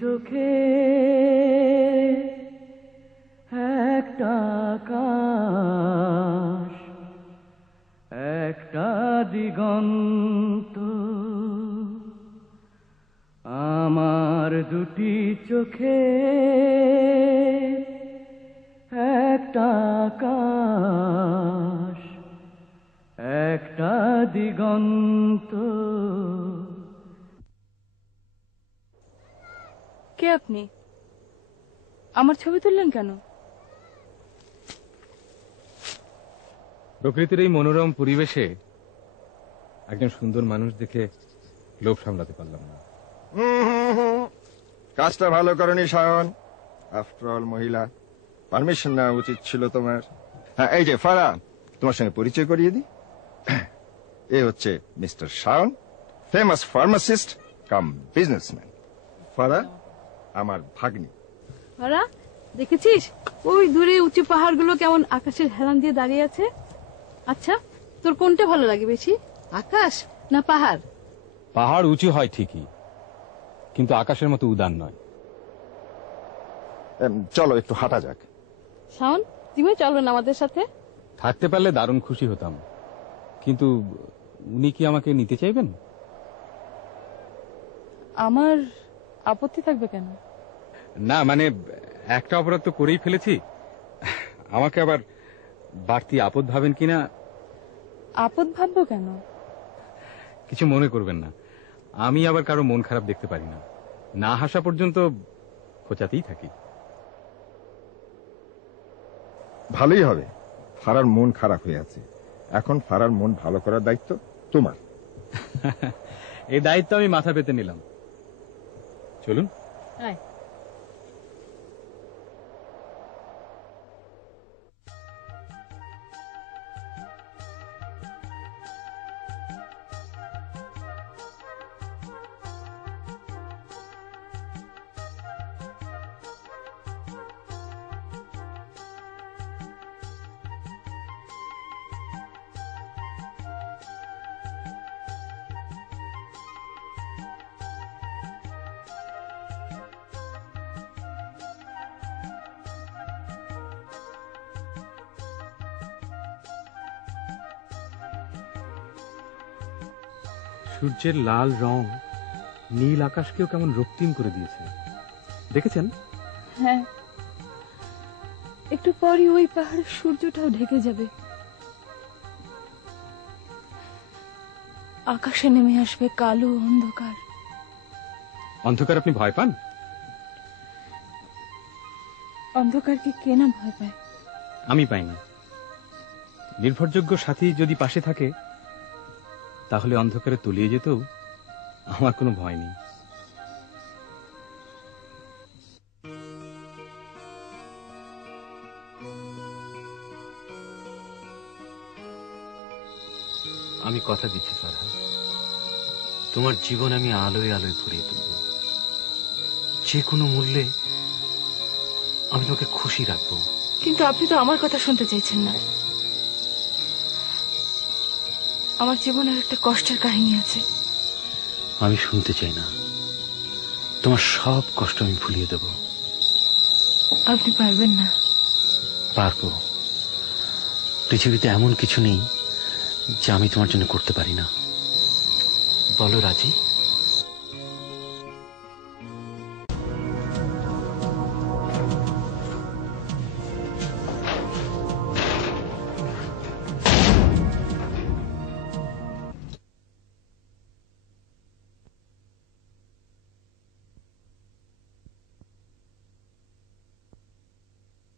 চোখে একটা আকাশ, একটা দিগন্ত, আমার দুটি চোখে একটা আকাশ, একটা দিগন্ত। কে আপনি? আমার ছবি তুললেন কেন? প্রকৃতির এই মনোরম পরিবেশে একজন সুন্দর মানুষ দেখে লোভ সামলাতে পারলাম না। কাজটা ভালো করনি সায়ন। আফটার অল মহিলা, পারমিশন নেওয়া উচিত ছিল তোমার। হ্যাঁ, এই যে ফারা, তোমার সঙ্গে পরিচয় করিয়ে দিই। এ হচ্ছে মিস্টার সায়ন, ফেমাস ফার্মাসিস্ট কাম বিজনেসম্যান। ফারা আমার ভাগ্নি। ফারা, দেখেছিস ওই দূরে উঁচু পাহাড়গুলো কেমন আকাশের হেলান দিয়ে দাঁড়িয়ে আছে? আচ্ছা, তোর কোনটা ভালো লাগে বেশি, আকাশ না পাহাড়? পাহাড় উঁচু হয় ঠিকই, কিন্তু আকাশের মতো উদার নয়। চলো একটু হাঁটা যাক। শাওন, তুমি চলো না আমাদের সাথে? থাকতে পারলে দারুণ খুশি হতাম, কিন্তু উনি কি আমাকে নিতে চাইবেন? আমার আপত্তি থাকবে কেন? না, মানে একটা অপরাধ তো করেই ফেলেছি, আমাকে আবার বাড়তি আপদ ভাবেন কিনা। আপদ ভাববো কেন? কিছু মনে করবেন না, আমি আবার কারো মন খারাপ দেখতে পারি না, না হাসা পর্যন্ত খোঁচাতেই থাকি। ভালোই হবে, ফারার মন খারাপ হয়ে আছে, এখন ফারার মন ভালো করার দায়িত্ব তোমার। এই দায়িত্ব আমি মাথা পেতে নিলাম। চলুন। সূর্যের লাল রং নীল আকাশকেও কেমন রক্তিম করে দিয়েছে, দেখেছেন? হ্যাঁ, একটু পরই ওই পাহাড়ের সূর্যটাও ঢেকে যাবে, আকাশে নেমে আসবে কালো অন্ধকার। অন্ধকার আপনি ভয় পান? অন্ধকারকে কে না ভয় পায়? আমি পাই না। নির্ভরযোগ্য সাথী যদি পাশে থাকে তাহলে অন্ধকারে তলিয়ে যেতেও আমার কোনো ভয় নেই। আমি কথা দিচ্ছি ফারহা, তোমার জীবন আমি আলোয় আলোয় ভরিয়ে তুলব। যে কোনো মূল্যে আমি তোমাকে খুশি রাখবো। কিন্তু আপনি তো আমার কথা শুনতে চাইছেন না। আমার জীবনের একটা কষ্টের কাহিনী আছে। আমি শুনতে চাই না, তোমার সব কষ্ট আমি ভুলিয়ে দেব। আপনি পারবেন না। পারবো। পৃথিবীতে এমন কিছু নেই যা আমি তোমার জন্য করতে পারি না। বলো রাজি?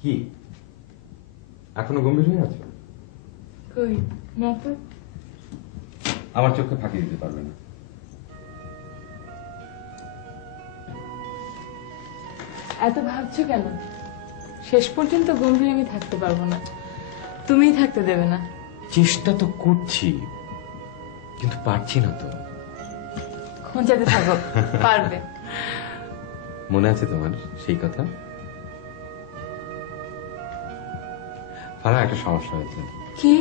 কি এখনো গম্ভীর হয়ে আছো? কই না তো। আমার চোখে ফাঁকি দিতে পারবে না। এত ভাবছো কেন? শেষ পর্যন্ত গম্ভীর আমি থাকতে পারবো না, তুমিই থাকতে দেবে না। চেষ্টা তো করছি, কিন্তু পারছি না তো। খোঁজাতে থাকো, পারবে। মনে আছে তোমার সেই কথা? ফারা, একটা সমস্যা হয়েছে। কি?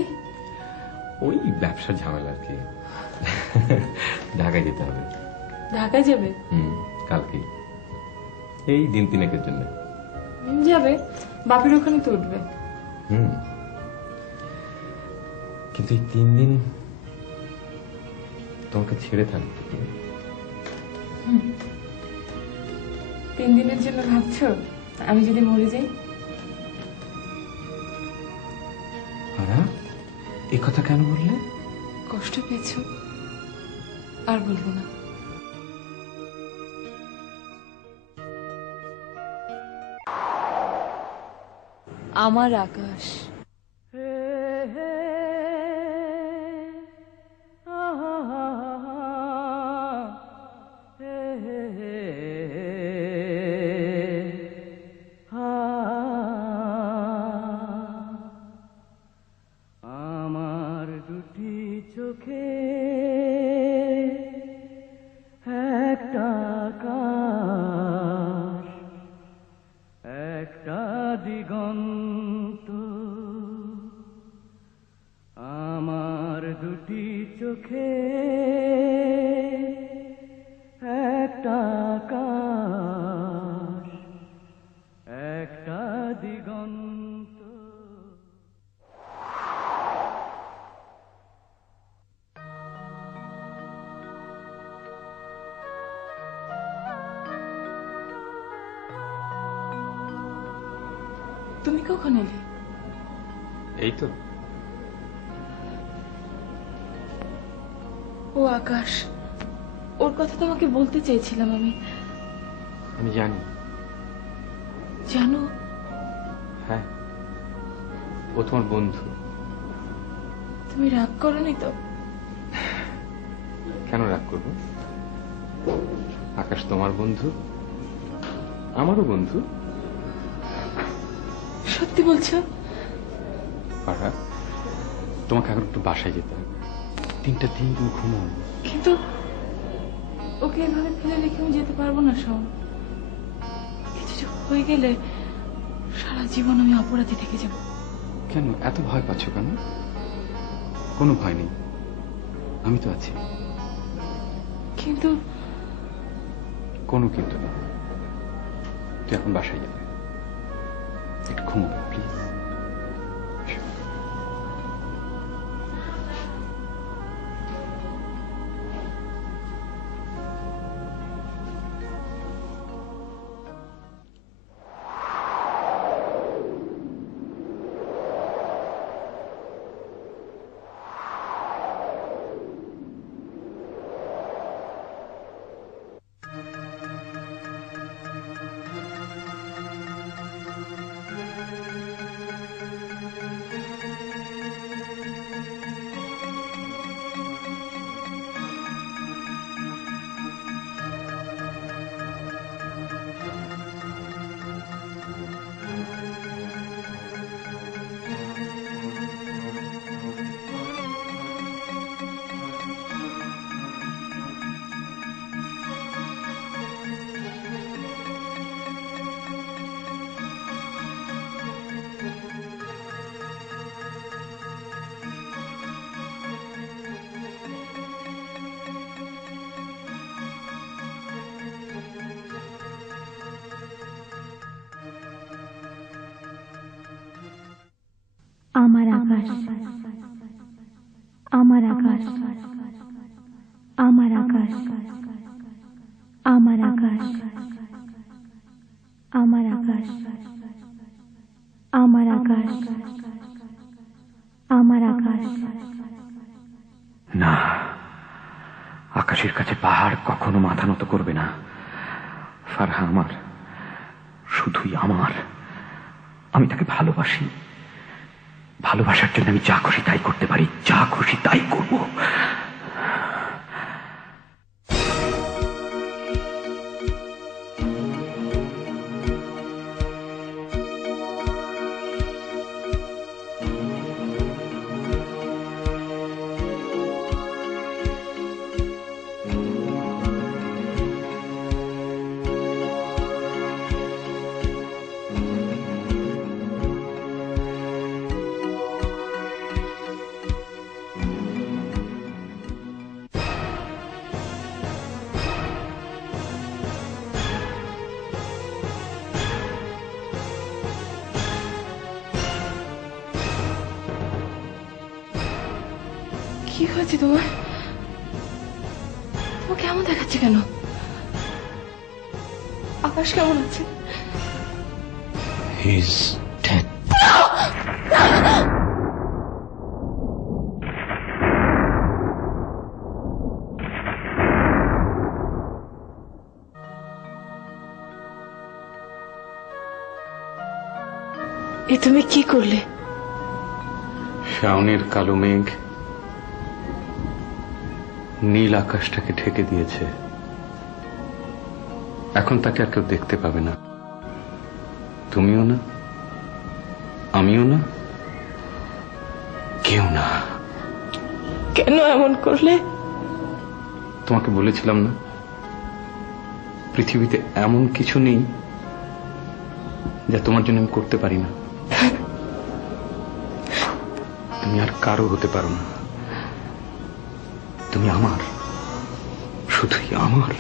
ওই ব্যবসার ঝামেলা আর কি। ঢাকায় যেতে হবে। ঢাকায় যাবে? কালকে। এই দিন তিনেকের জন্য। যাবে, বাপের ওখানে তো উঠবে। কিন্তু এই 3 দিন তোমাকে ছেড়ে থাকবে। 3 দিনের জন্য ভাবছো আমি যদি মরে যাই? এ কথা কেন বললে? কষ্ট পেয়েছো? আর বলবো না। আমার আকাশ। আমার দুটি চোখে একটা আকাশ, একটা দিগন্ত। আমার দুটি চোখে একটা আকাশ, একটা দিগন্ত। তুমি কখন এলে? এই তো। ও আকাশ, ওর কথা তোমাকে বলতে চেয়েছিলাম আমি। আমি জানি। জানো? হ্যাঁ, ও তোমার বন্ধু। তুমি রাগ করোনি তো? কেন রাগ করবো? আকাশ তোমার বন্ধু, আমারও বন্ধু। সত্যি বলছো? পারা, তোমাকে এখন একটু বাসায় যেতে হবে। 3টা দিন তুমি ঘুমাও। কিন্তু ওকে এভাবে ফেলে রেখে আমি যেতে পারবো না শোন। কিছুটা হয়ে গেলে সারা জীবন আমি অপরাধী থেকে যাব। কেন এত ভয় পাচ্ছ কেন? কোনো ভয় নেই, আমি তো আছি। কিন্তু কোনো কিন্তু নেই। তুই এখন বাসায় যাবে, একটু ঘুমাবে প্লিজ। আমার আকাশ, আমার আকাশ, আমার আকাশ, আমার আকাশ, আমার আকাশ, আমার আকাশ, আমার আকাশ। না, আকাশের কাছে পাহাড় কখনো মাথা নত করবে না। ফারহা আমার, শুধুই আমার। আমি তাকে ভালোবাসি। ভালোবাসার জন্য আমি যা খুশি তাই করতে পারি, যা খুশি তাই করব। কি হয়েছে তোমার? তোমার কেমন দেখাচ্ছে কেন? আকাশ কেমন আছে? He's dead. এ তুমি কি করলে? শাওনের কালো মেঘ নীল আকাশটাকে ঢেকে দিয়েছে। এখন তাকে আর কেউ দেখতে পাবে না, তুমিও না, আমিও না, কেউ না। কেন এমন করলে? তোমাকে বলেছিলাম না, পৃথিবীতে এমন কিছু নেই যা তোমার জন্য আমি করতে পারি না। তুমি আর কারো হতে পারো না, তুমি আমার, শুধুই আমার।